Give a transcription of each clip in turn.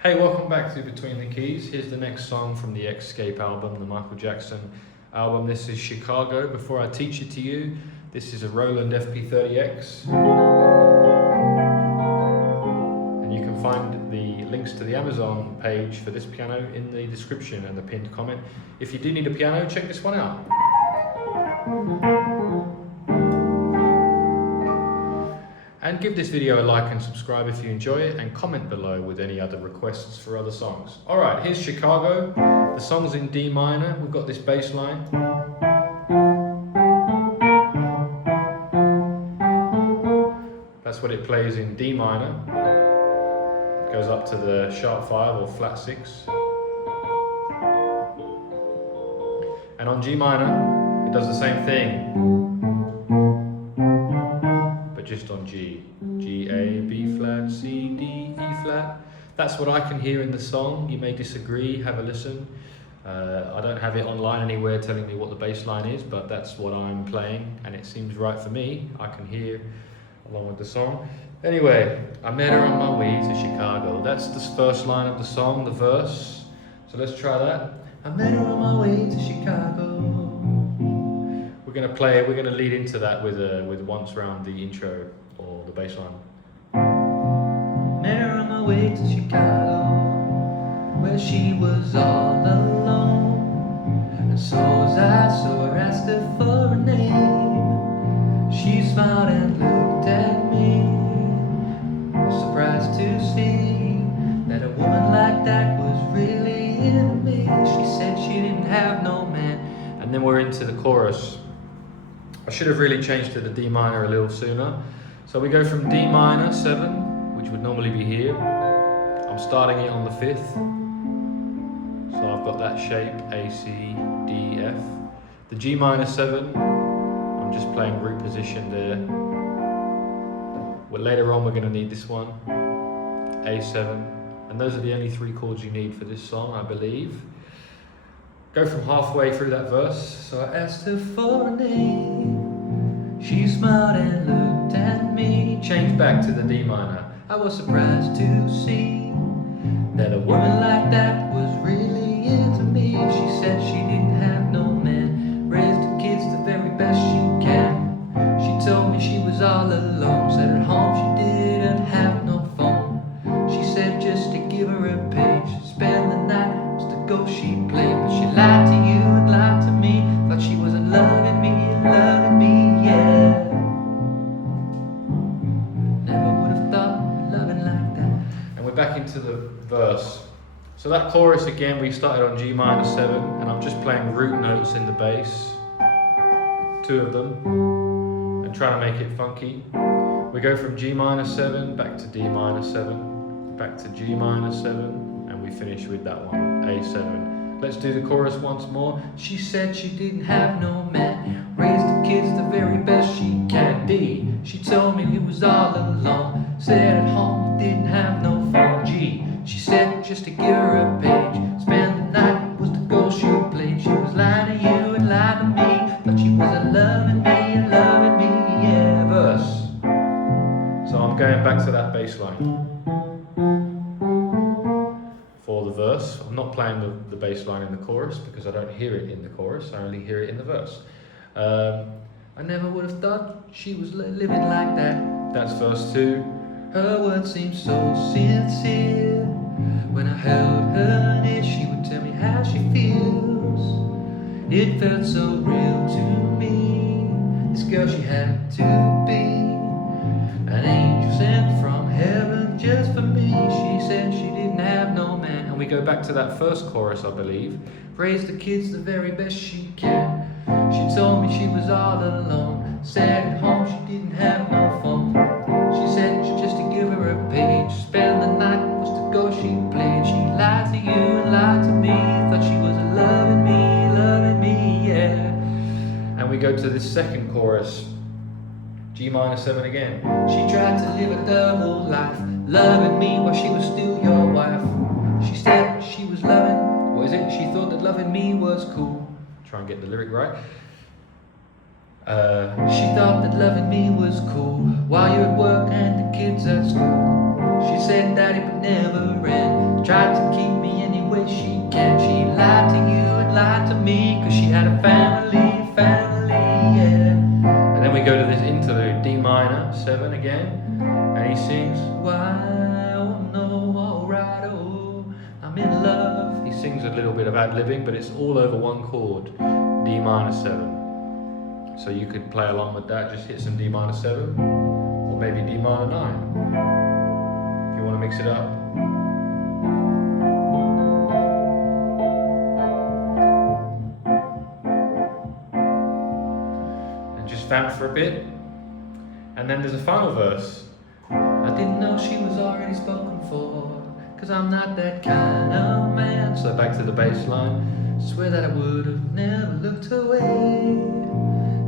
Hey, welcome back to Between the Keys. Here's the next song from the Escape album, the Michael Jackson album. This is Chicago. Before I teach it to you, this is a Roland FP-30X. And you can find the links to the Amazon page for this piano in the description and the pinned comment. If you do need a piano, check this one out. And give this video a like and subscribe if you enjoy it, and comment below with any other requests for other songs. Alright, here's Chicago. The song's in D minor. We've got this bass line. That's what it plays in D minor. It goes up to the sharp 5 or flat 6. And on G minor, it does the same thing, just on G. G, A, B flat, C, D, E flat. That's what I can hear in the song. You may disagree, have a listen. I don't have it online anywhere telling me what the bass line is, but that's what I'm playing and it seems right for me. I can hear along with the song. Anyway, I met her on my way to Chicago. That's the first line of the song, the verse. So let's try that. I met her on my way to Chicago. We're gonna lead into that with once round the intro or the bass line. Met her on my way to Chicago, where she was all alone. And so as I saw her, asked her for a name. She smiled and looked at me. I was surprised to see that a woman like that was really into me. She said she didn't have no man. And then we're into the chorus. I should have really changed to the D minor a little sooner. So we go from D minor 7, which would normally be here. I'm starting it on the 5th. So I've got that shape, A, C, D, F. The G minor 7, I'm just playing root position there. Well, later on we're going to need this one, A7. And those are the only 3 chords you need for this song, I believe. Go from halfway through that verse. So I asked her for a name. She smiled and looked at me. Change back to the D minor. I was surprised to see that a woman like that was really into me. She said she didn't have no man, raised her kids the very best she can. She told me she was all alone, said at home she didn't have no phone. She said just to give her a page, spend the night was the ghost she played. But she lied to you and lied to me, thought she was loving me, yeah. Never would have thought loving like that. And we're back into the verse. So that chorus again, we started on G minor 7, and I'm just playing root notes in the bass, 2 of them, and trying to make it funky. We go from G minor 7 back to D minor 7, back to G minor 7, and we finish with that one, A7. Let's do the chorus once more. She said she didn't have no man, raised the kids the very best she can. D, she told me he was all alone, said at home he didn't have no phone. G, she said just to give her a page, spend the night was the ghost she played. She was lying to you and lying to me, thought she was loving me, yeah. Verse. So I'm going back to that bass line. For the verse, I'm not playing the bass line in the chorus because I don't hear it in the chorus, I only hear it in the verse. I never would have thought she was living like that. That's verse 2. Her words seemed so sincere. When I held her near, she would tell me how she feels. It felt so real to me. This girl, she had to be an angel sent from heaven just for me. She said she didn't have no man. And we go back to that first chorus, I believe. Raised the kids the very best she can. She told me she was all alone, said at home she didn't have no phone. She said just to give her a page, spend the night was the ghost she played. She lied to you and lied to me, thought she was loving me, yeah. And we go to this second chorus, G minor 7 again. She tried to live a double life, loving me while she was still your wife. She said she was loving, what is it? She thought that loving me was cool. Try and get the lyric right. She thought that loving me was cool while you're at work and the kids at school. She said that it would never end. tried to keep me any way she can. She lied to you and lied to me, cause she had a family, yeah. And then we go to this interlude, D minor, 7 again, and he sings, why, oh no, alright, oh, I'm in love. He sings a little bit of ad-libbing, but it's all over one chord, D minor 7. So you could play along with that, just hit some D minor 7, or maybe D minor 9, if you want to mix it up. And just vamp for a bit. And then there's a final verse. I didn't know she was already spoken for, cause I'm not that kind of man. So back to the bass line. Swear that I would have never looked away.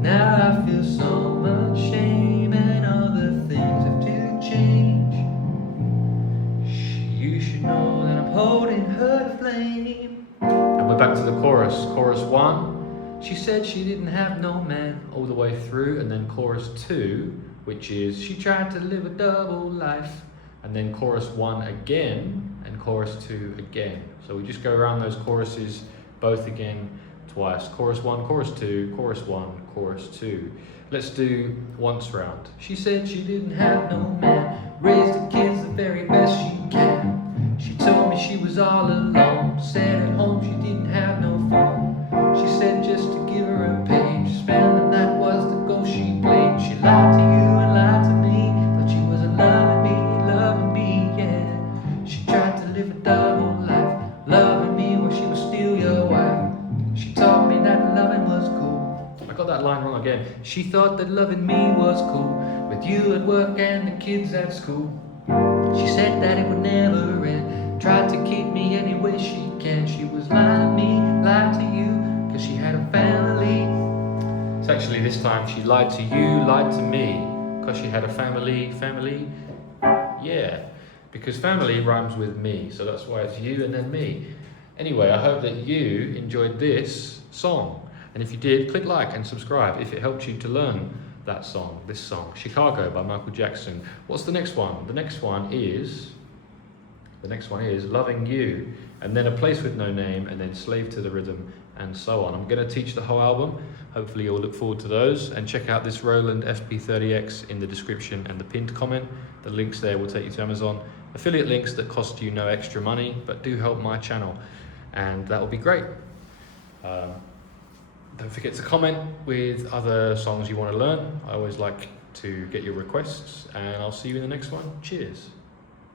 Now I feel so much shame and other things have to change. You should know that I'm holding her to flame. And we're back to the chorus. Chorus 1, she said she didn't have no man, all the way through. And then chorus 2, which is she tried to live a double life. And then chorus 1 again, and chorus 2 again. So we just go around those choruses both again twice. Chorus 1, chorus 2, chorus 1, chorus 2. Let's do once round. She said she didn't have no man, raised the kids the very best she can. She told me she was all alone, said at home she didn't have no phone. She said just to give her a page, spend the night was the goal she played. She lied to you and lied to me, thought she wasn't loving me, yeah. She tried to live a double life, loving me while she was still your wife. She told me that loving was cool. I got that line wrong again. She thought that loving me was cool, with you at work and the kids at school. She said that it would never end, tried to keep me any way she can. She was lying to me, lied to you, cause she had a family. It's actually this time she lied to you, lied to me, cause she had a family, yeah. Because family rhymes with me, so that's why it's you and then me. Anyway, I hope that you enjoyed this song. And if you did, click like and subscribe if it helped you to learn that song, this song, Chicago by Michael Jackson. What's the next one? The next one is Loving You, and then A Place With No Name, and then Slave to the Rhythm, and so on. I'm going to teach the whole album. Hopefully you'll look forward to those, and check out this Roland FP-30X in the description and the pinned comment. The links there will take you to Amazon. Affiliate links that cost you no extra money, but do help my channel, and that will be great. Don't forget to comment with other songs you want to learn. I always like to get your requests, and I'll see you in the next one. Cheers.